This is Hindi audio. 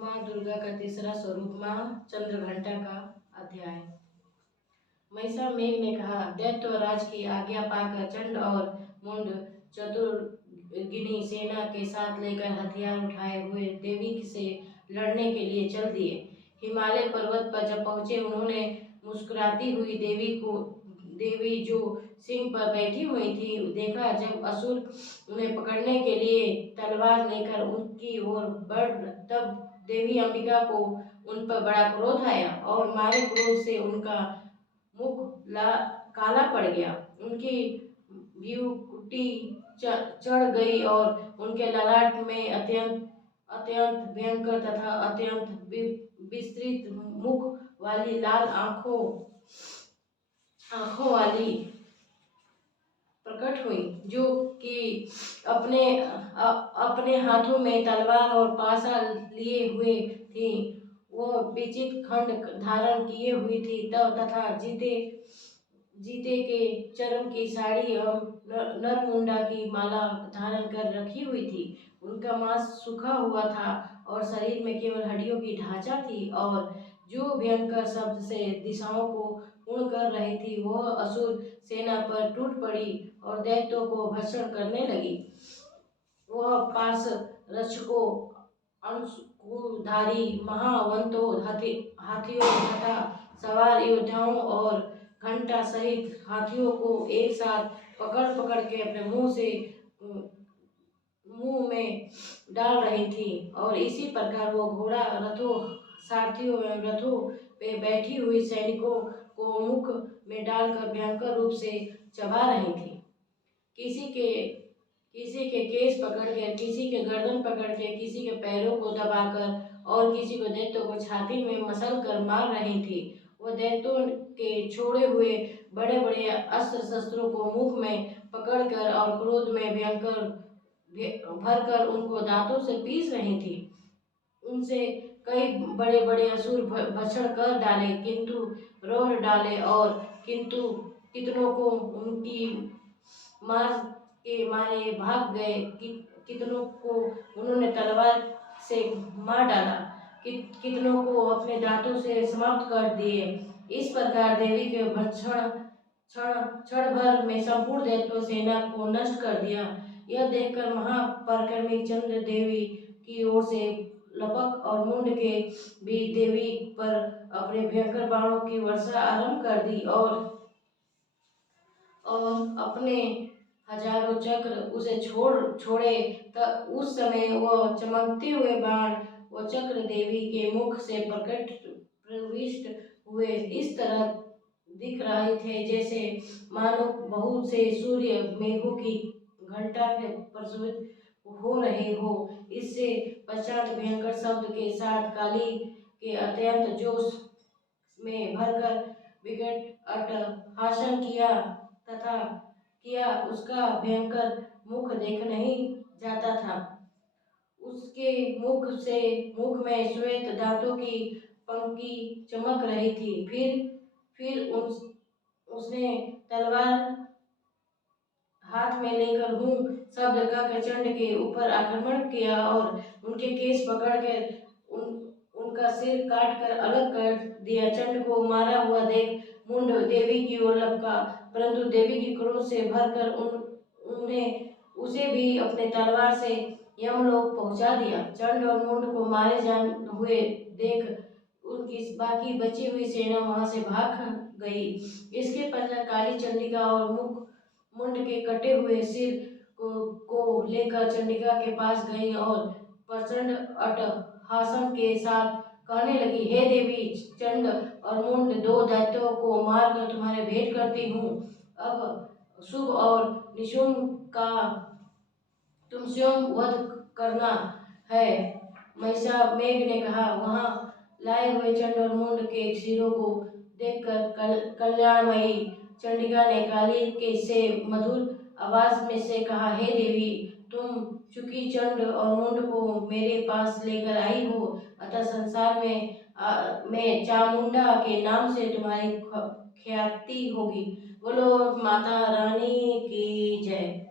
माँ दुर्गा का तीसरा स्वरूप माँ चंद्रघंटा का अध्याय। महिषामेघ ने कहा, दैत्यराज की आज्ञा पाकर चंड और मुंड चतुर्गिनी सेना के साथ लेकर हथियार उठाए हुए देवी से लड़ने के लिए चल दिए। हिमालय पर्वत पर जब पहुंचे, उन्होंने मुस्कुराती हुई देवी जो सिंह पर बैठी हुई थी देखा। जब असुर उन्हें पकड़ने के लिए तलवार लेकर उनकी ओर बढ़, तब देवी अंबिका को उन पर बड़ा क्रोध आया और मारे क्रोध से उनका मुख काला पड़ गया। उनकी भ्रुकुटी चढ़ गई और उनके ललाट में अत्यंत अत्यंत भयंकर तथा अत्यंत विस्तृत मुख वाली लाल आंखों वाली प्रकट हुई, जो कि अपने हाथों में तलवार और पासा लिए हुए थी। वो विचित्र खंड धारण किए हुई थी तथा जीते के चर्म की साड़ी और नरमुंडा की माला धारण कर रखी हुई थी। उनका मांस सूखा हुआ था और शरीर में केवल हड्डियों की ढांचा थी, और जो भयंकर शब्द से दिशाओं को पूर्ण कर रही थी, वह असुर सेना पर टूट पड़ी और दैत्यों को भस्म करने लगी। वह पार्श रक्षकों, अंशधारी महावंतों, हाथियों तथा सवार योद्धाओं और घंटा सहित हाथियों को एक साथ पकड़ पकड़ के अपने मुंह में डाल रही थी, और इसी प्रकार वो घोड़ा रथों, सारथियों एवं रथों पे बैठी हुई सैनिकों को मुख में डालकर भयंकर रूप से चबा रही थी। किसी के केस पकड़ के, किसी के गर्दन पकड़ के, किसी के पैरों को दबाकर और किसी को दैत्यों को छाती में मसल कर मार रही थी। वो दैत्यों के छोड़े हुए बड़े बड़े अस्त्र शस्त्रों को मुख में पकड़कर और क्रोध में भयंकर भरकर उनको दांतों से पीस रही थी। उनसे कई बड़े बड़े असुर भक्षण कर डाले, किंतु रोह डाले, और किंतु कितनों को उनकी मार के मारे भाग गए। कितनों को उन्होंने तलवार से मार डाला, कितनों को अपने दांतों से समाप्त कर दिए। इस प्रकार देवी के भक्षण क्षण भर में संपूर्ण दैत्य सेना को नष्ट कर दिया। यह देखकर महापराक्रमी चंद्र देवी की ओर से लपक और मुंड के भी देवी पर अपने भयंकर बाणों की वर्षा आरंभ कर दी, और अपने हजारों चक्र उसे छोड़े। तब उस समय वह चमकते हुए बाण वो चक्र देवी के मुख से प्रविष्ट हुए इस तरह दिख रहे थे, जैसे मानो बहुत से सूर्य मेघों की घंटा के प्रज्वलित हो रहे हो। इससे पश्चात भयंकर शब्द के साथ काली के अत्यंत जोश में भरकर विकट अट्टहासन किया। उसका भयंकर मुख देख नहीं जाता था। उसके मुख में श्वेत दांतों की पंक्ति चमक रही थी। फिर उसने तलवार हाथ में लेकर हूँ शब्द कहकर चंड के ऊपर आक्रमण किया और उनके केस पकड़कर उनका सिर काट कर अलग कर दिया। चंड को मारा हुआ देख मुंड देवी की ओर लपका, परंतु देवी की क्रोध से भरकर उन्हें उसे भी अपने तलवार से यमलोक पहुंचा दिया। चंड और मुंड को मारे हुए देख उनकी बाकी बची हुई सेना वहां से भाग गई। इसके पश्चात काली चंडिका और मुंड के कटे हुए सिर को लेकर चंडिका के पास गई और प्रचंड अट्टहासन के साथ कहने लगी, हे देवी, चंड और मुंड दो दैत्यों को मारकर तुम्हारे भेंट करती हूँ। अब शुभ और निशुंभ का तुम स्वयं वध करना है। महिषामेघ ने कहा। वहां लाए हुए चंड और मुंड के सिरों को देखकर कल्याणमयी चंडिका ने काली के से मधुर आवाज में से कहा, हे देवी, तुम चूंकि चंड और मुंड को मेरे पास लेकर आई हो, अतः संसार में चामुंडा के नाम से तुम्हारी ख्याति होगी। बोलो माता रानी की जय।